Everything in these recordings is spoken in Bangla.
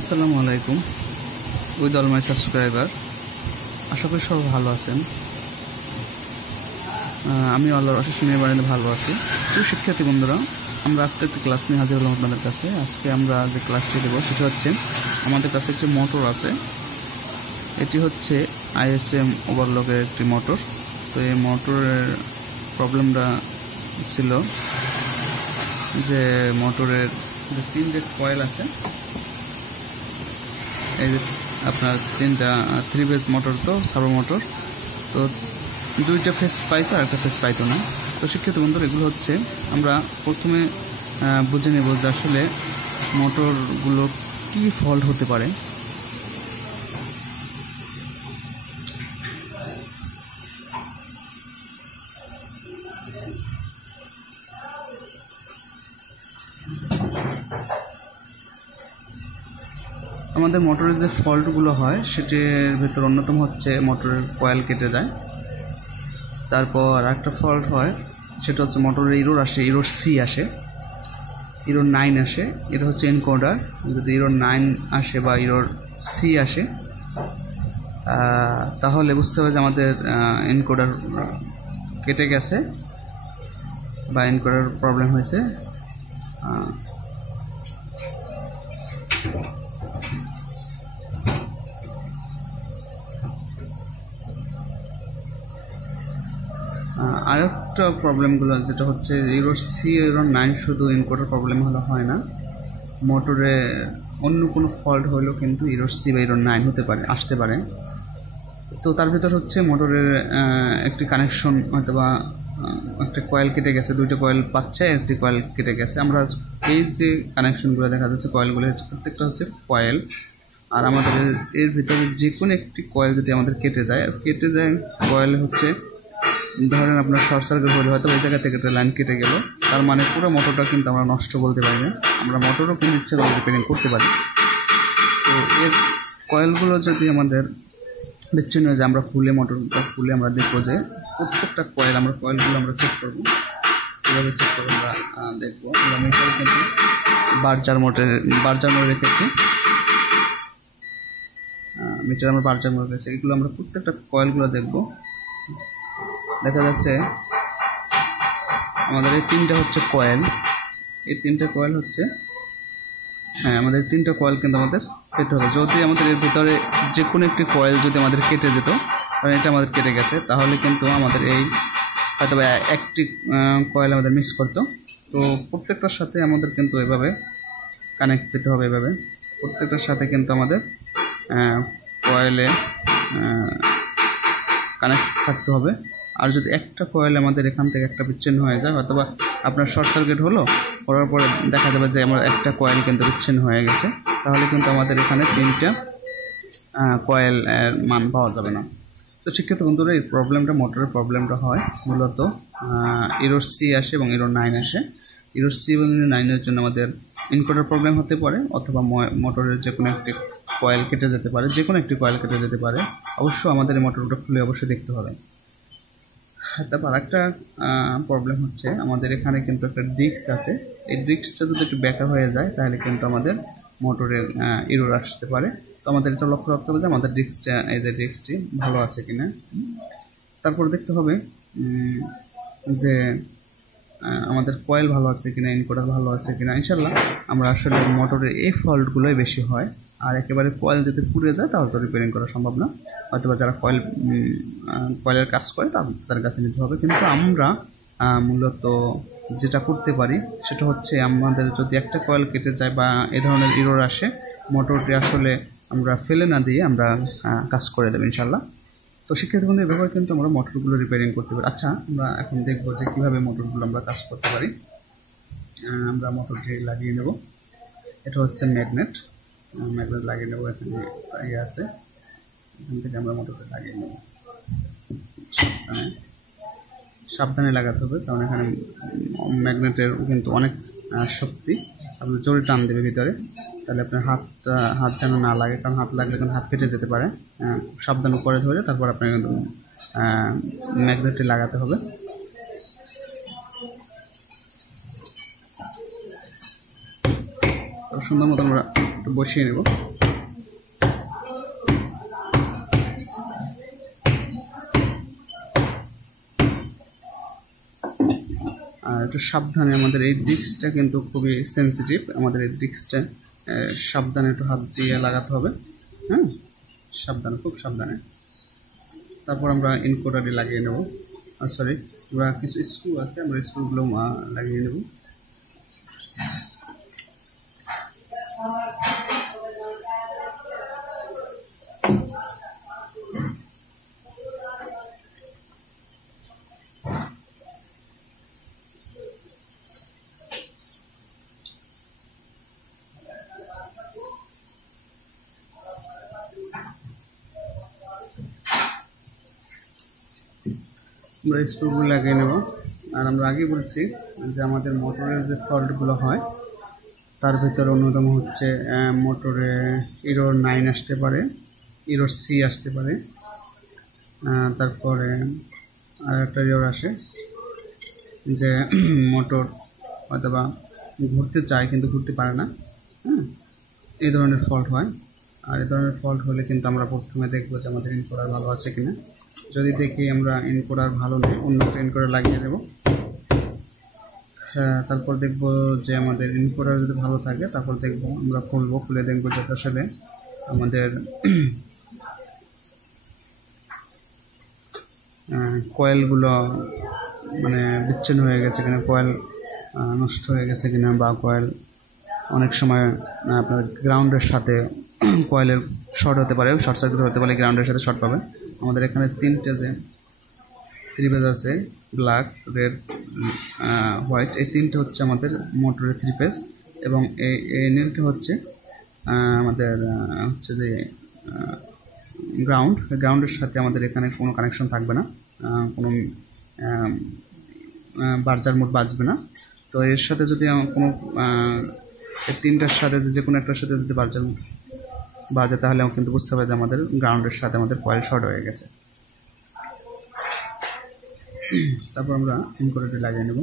আসসালামু আলাইকুম উইথ অল মাই সাবস্ক্রাইবার। আশা করি সব ভালো আছেন। আমি আল্লাহর অশেষ মেহেরবানিতে ভালো আছি। প্রিয় শিক্ষার্থী বন্ধুরা, আমরা আজকে একটি ক্লাস নিয়ে হাজির হলাম আপনাদের কাছে। আজকে আমরা যে ক্লাসটি দেবো সেটা হচ্ছে, আমাদের কাছে একটি মোটর আছে। এটি হচ্ছে ISM ওভারলকের একটি মোটর। তো এই মোটরের প্রবলেমটা ছিল যে মোটরের যে 3 কয়েল আছে, এই যে আপনার 3 ফেজ মোটর, তো সার্ভো মোটর, তো 2টা ফেজ পাইতো আর একটা ফেজ পাইতো না। তো শিক্ষিত বন্ধুরা, এগুলো হচ্ছে আমরা প্রথমে বুঝে নেব যে আসলে মোটরগুলো কি ফল্ট হতে পারে। আমাদের মোটরের যে ফল্টগুলো হয় সেটির ভেতর অন্যতম হচ্ছে মোটরের কয়েল কেটে যায়। তারপর একটা ফল্ট হয়, সেটা হচ্ছে মোটরের ইরোর আসে, ইরোর সি আসে, ইরোর 9 আসে। এটা হচ্ছে এনকোডার। যদি ইরোর 9 আসে বা ইরোর সি আসে, তাহলে বুঝতে হবে যে আমাদের এনকোডার কেটে গেছে বা এনকোডার প্রবলেম হয়েছে। আরেকটা প্রবলেমগুলো যেটা হচ্ছে, ইরোর সি ইরোর 9 শুধু এনকোডার প্রবলেম হলে হয় না, মোটরে অন্য কোনো ফল্ট হলেও কিন্তু ইরোর সি বা ইরোর 9 হতে পারে, আসতে পারে। তো তার ভিতর হচ্ছে মোটরের একটি কানেকশন হয়তো বা একটা কয়েল কেটে গেছে, 2টা কয়েল পাচ্ছে, একটি কয়েল কেটে গেছে। আমরা এই যে কানেকশনগুলো দেখা যাচ্ছে, কয়েলগুলো হচ্ছে প্রত্যেকটা হচ্ছে কয়েল, আর আমাদের এর ভিতরে যে কোনো একটি কয়েল যদি আমাদের কেটে যায় কয়েল হচ্ছে, ধরেন আপনার শর্ট সার্কিট হলে হয়তো ওই জায়গা থেকে একটা লাইন কেটে গেল, তার মানে পুরো মোটরটা কিন্তু আমরা নষ্ট বলতে পারি না, আমরা মোটরও কোনো ইচ্ছা করে রিপেয়ারিং করতে পারি। তো এর কয়েলগুলো যদি আমাদের বিচ্ছিন্ন হয়ে যায়, আমরা মোটরটা খুলে আমরা দেখবো যে প্রত্যেকটা কয়েলগুলো আমরা চেক করবো। কীভাবে চেক করবো আমরা দেখবো। আমরা মিটার কিন্তু বার্জার মোটর রেখেছি, মিটার আমরা বার্জার মোটর রেখেছি। এগুলো আমরা প্রত্যেকটা কয়েলগুলো দেখবো। দেখা যাচ্ছে আমাদের এই 3টা হচ্ছে কয়েল, এই 3টা কয়েল হচ্ছে, আমাদের 3টা কয়েল কিন্তু আমাদের পেতে হবে। যদি আমাদের এর ভিতরে যে কোনো একটি কয়েল যদি আমাদের কেটে যেত, কারণ এটা আমাদের কেটে গেছে, তাহলে কিন্তু আমাদের এই হয়তো বা একটি কয়েল আমাদের মিস করতো। তো প্রত্যেকটার সাথে আমাদের কিন্তু এভাবে কানেক্ট পেতে হবে, এভাবে প্রত্যেকটার সাথে কিন্তু আমাদের কয়েলে কানেক্ট থাকতে হবে। আর যদি একটা কয়েল আমাদের এখান থেকে একটা বিচ্ছিন্ন হয়ে যায়, অথবা আপনার শর্ট সার্কিট করার পরে দেখা যাবে যে আমার একটা কয়েল কিন্তু বিচ্ছিন্ন হয়ে গেছে, তাহলে কিন্তু আমাদের এখানে 3টা কয়েল মান পাওয়া যাবে না। তো শিক্ষিত বন্ধুরা, এই মোটরের প্রবলেমটা হয় মূলত ইরোর সি আসে এবং ইরোর 9 আসে। ইরোর সি এবং 9-এর জন্য আমাদের এনকোডার প্রবলেম হতে পারে, অথবা মোটরের যে কোনো একটি কয়েল কেটে যেতে পারে, অবশ্য আমাদের এই মোটরটা খুলে অবশ্যই দেখতে হবে। তারপর একটা প্রবলেম হচ্ছে, আমাদের এখানে কিন্তু একটা ডিস্ক আছে। এই ডিস্কটা যদি একটু ব্যাকা হয়ে যায়, তাহলে কিন্তু আমাদের মোটরের ইরোর আসতে পারে। তো আমাদের এটা লক্ষ্য রাখতে হবে যে আমাদের ডিস্কটি ভালো আছে কিনা। তারপর দেখতে হবে যে আমাদের কয়েল ভালো আছে কিনা, এনকোডার ভালো আছে কিনা। ইনশাল্লাহ আমরা আসলে মোটরের এই ফল্টগুলোই বেশি হয়। আর একেবারে কয়েল যদি পুড়ে যায়, তাহলে তো রিপেয়ারিং করা সম্ভব না, হয়তোবা যারা কয়েলের কাজ করে তাদের কাছে নিতে হবে। কিন্তু আমরা মূলত যেটা করতে পারি সেটা হচ্ছে, আমাদের যদি একটা কয়েল কেটে যায় বা এ ধরনের ইরোর আসে, মোটরটি আসলে আমরা ফেলে না দিয়ে আমরা কাজ করে দেবো ইনশাল্লাহ। তো শিক্ষার্থী বন্ধু, এভাবে কিন্তু আমরা মোটরগুলো রিপেয়ারিং করতে পারি। আচ্ছা, আমরা এখন দেখবো যে কীভাবে মোটরগুলো আমরা কাজ করতে পারি। আমরা মোটরটি লাগিয়ে নেব। এটা হচ্ছে ম্যাগনেট লাগিয়ে নেবো। এখানে আছে, এখান থেকে আমরা মোটরটা লাগিয়ে নেব। সাবধানে লাগাতে হবে, কারণ এখানে ম্যাগনেটের কিন্তু অনেক শক্তি, আপনি জোরে টান দেবে ভিতরে, তাহলে আপনার হাত যেন না লাগে, কারণ হাত লাগলে কিন্তু হাত ফেটে যেতে পারে। সাবধান করে ধরে তারপর আপনাকে কিন্তু ম্যাগনেটটি লাগাতে হবে। সুন্দর মতো আমরা একটু বসিয়ে নেব। আর একটু সাবধানে, আমাদের এই ডিস্কটা কিন্তু খুবই সেন্সিটিভ, আমাদের এই ডিস্কটা সাবধানে একটু হাত দিয়ে লাগাতে হবে। হ্যাঁ, সাবধানে, খুব সাবধানে। তারপর আমরা এনকোডারটি লাগিয়ে নেব। সরি, আমরা কিছু স্ক্রু আছে, আমরা স্ক্রুগুলো লাগিয়ে নেব। আমরা স্ক্রুগুলো লাগিয়ে নেব। আর আমরা আগে বলছি যে আমাদের মোটরের যে ফল্টগুলো হয় তার ভিতরে অন্যতম হচ্ছে মোটরে ইরোর 9 আসতে পারে, ইরোর সি আসতে পারে, তারপরে আর একটা ইরোর আসে যে মোটর অথবা ঘুরতে চায় কিন্তু ঘুরতে পারে না। হ্যাঁ, এই ধরনের ফল্ট হয়। আর এই ধরনের ফল্ট হলে কিন্তু আমরা প্রথমে দেখবো যে আমাদের এনকোডার ভালো আছে কিনা। যদি দেখি আমরা এনকোডার ভালো নেই, অন্য একটা এনকোডার লাগিয়ে দেবো। তারপর দেখবো যে আমাদের এনকোডার যদি ভালো থাকে, তারপর দেখবো, আমরা খুলে দেখবো যে আসলে আমাদের কয়েলগুলো মানে বিচ্ছিন্ন হয়ে গেছে কিনা, কয়েল নষ্ট হয়ে গেছে কিনা, বা কয়েল অনেক সময় আপনার গ্রাউন্ডের সাথে কয়েলের শর্ট হতে পারে, শর্ট সার্কিট হতে পারে, গ্রাউন্ডের সাথে শর্ট পাবে। আমাদের এখানে 3টে যে 3 ফেজ আছে, ব্ল্যাক, রেড, হোয়াইট, এই 3টে হচ্ছে আমাদের মোটরের 3 ফেজ, এবং এই নীলটা হচ্ছে আমাদের হচ্ছে যে গ্রাউন্ডের সাথে আমাদের এখানে কোনো কানেকশন থাকবে না, কোনো বার্জার মোড বাজবে না। তো এর সাথে যদি কোনো এই 3টার সাথে যে কোনো একটার সাথে যদি বার্জার মোড বাজে, তাহলে কিন্তু বুঝতে হবে যে আমাদের গ্রাউন্ডের সাথে আমাদের কয়েল শর্ট হয়ে গেছে। তারপর আমরা এনকোডারটি লাগিয়ে নেব।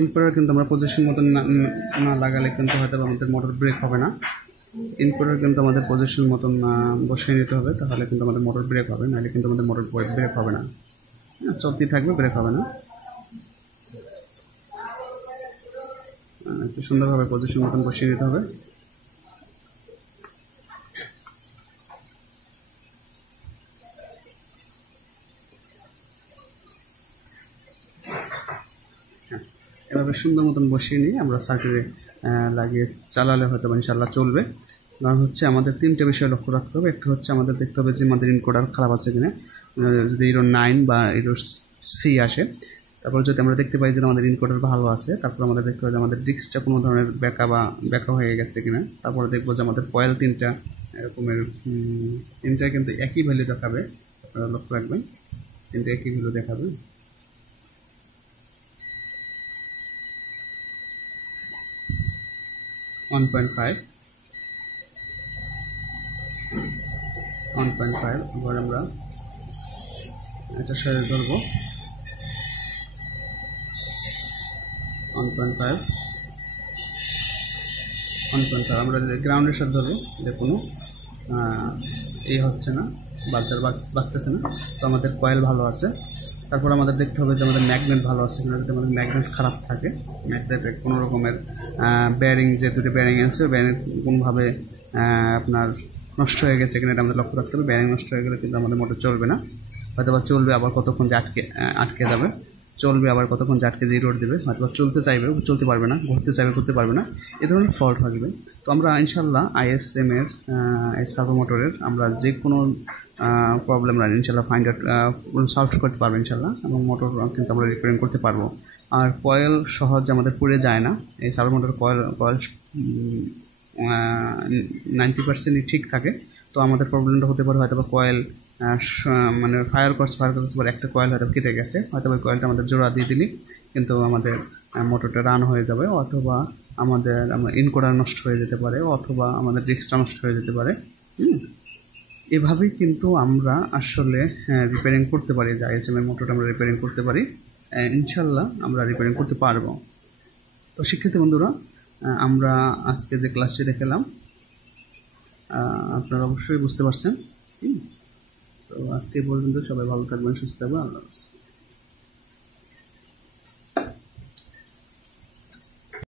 এনকোডার কিন্তু আমরা পজিশন মতন না লাগালে কিন্তু হয়তো আমাদের মোটর ব্রেক হবে না। এনকোডার কিন্তু আমাদের পজিশন মতন বসিয়ে নিতে হবে, তাহলে কিন্তু আমাদের মোটর ব্রেক হবে, নাহলে কিন্তু আমাদের মোটর ব্রেক হবে না, চলতে থাকবে, ব্রেক হবে না। একটু সুন্দরভাবে পজিশন মতন বসিয়ে নিতে হবে। এভাবে সুন্দর মতন বসিয়ে নিয়ে আমরা সার্কিটে লাগিয়ে চালালে হয়তো ইনশাআল্লাহ চলবে। কারণ হচ্ছে আমাদের 3টে বিষয় লক্ষ্য রাখতে হবে। একটা হচ্ছে আমাদের দেখতে হবে যে আমাদের এনকোডার খারাপ আছে কিনা, যদি ইরোর 9 বা ইরোর সি আসে। তারপর যদি আমরা দেখতে পাই যে আমাদের এনকোডার ভালো আছে, তারপর আমাদের দেখতে হবে যে আমাদের ডিস্কটা কোনো ধরনের ব্যাকা হয়ে গেছে কিনা। তারপরে দেখবো যে আমাদের কয়েল 3টা এরকমের 3টা কিন্তু একই ভ্যালু দেখাবে, আপনারা লক্ষ্য রাখবেন, 3টা একই ভ্যালু দেখাবে। $1.5 এবার আমরা এটার সাথে ধরবো 1.5 আমরা গ্রাউন্ডের সাথে ধরবো, দেখুন এই হচ্ছে না, বাজতেছে না, তো আমাদের কয়েল ভালো আছে। তারপর আমাদের দেখতে হবে যে আমাদের ম্যাগনেট ভালো আছে কিনা। যদি আমাদের ম্যাগনেট খারাপ থাকে, ম্যাগনেটে কোনো রকমের বেয়ারিং, যে দুটো বেয়ারিং আছে, বেয়ারিং কোনোভাবে আপনার নষ্ট হয়ে গেছে কিনা এটা আমাদের লক্ষ্য রাখতে হবে। বেয়ারিং নষ্ট হয়ে গেলে কিন্তু আমাদের মোটর চলবে না, হয়তো বা চলবে আবার কতক্ষণ যে আটকে যাবে, চলবে আবার কতক্ষণ যে আটকে দিয়ে রোড দেবে, হয়তো বা চলতে চাইবে, চলতে পারবে না, ঘুরতে চাইবে, ঘুরতে পারবে না, এ ধরনের ফল্ট থাকবে। তো তো আমরা ইনশাল্লাহ ISM এর এই সার্ভো মোটরের আমরা যে কোনো প্রবলেম ইনশাল্লাহ ফাইন্ড আউট সলভ করতে পারবো ইনশাল্লাহ, এবং মোটর কিন্তু আমরা রিপেয়ারিং করতে পারবো। আর কয়েল সহজে আমাদের পুড়ে যায় না, এই সার্ভো মোটর কয়েল 90%ই ঠিক থাকে। তো আমাদের প্রবলেমটা হতে পারে হয়তো বা কয়েল মানে ফায়ার করছে পর একটা কয়েল হয়তো কেটে গেছে, হয়তো ওই কয়েলটা আমাদের জোড়া দিয়ে দিলি কিন্তু আমাদের মোটরটা রান হয়ে যাবে, অথবা আমাদের ইনকোডার নষ্ট হয়ে যেতে পারে, অথবা আমাদের ডিস্কটা নষ্ট হয়ে যেতে পারে। এভাবেই কিন্তু আমরা আসলে রিপেয়ারিং করতে পারি, যে ISM এর মোটরটা আমরা রিপেয়ারিং করতে পারি, ইনশাল্লাহ আমরা রিপেয়ারিং করতে পারবো। তো শিক্ষার্থী বন্ধুরা, আমরা আজকে যে ক্লাসটি দেখালাম আপনারা অবশ্যই বুঝতে পারছেন। তো আজকে পর্যন্ত সবাই ভালো থাকবেন, সুস্থ থাকবেন, আল্লাহ হাফেজ।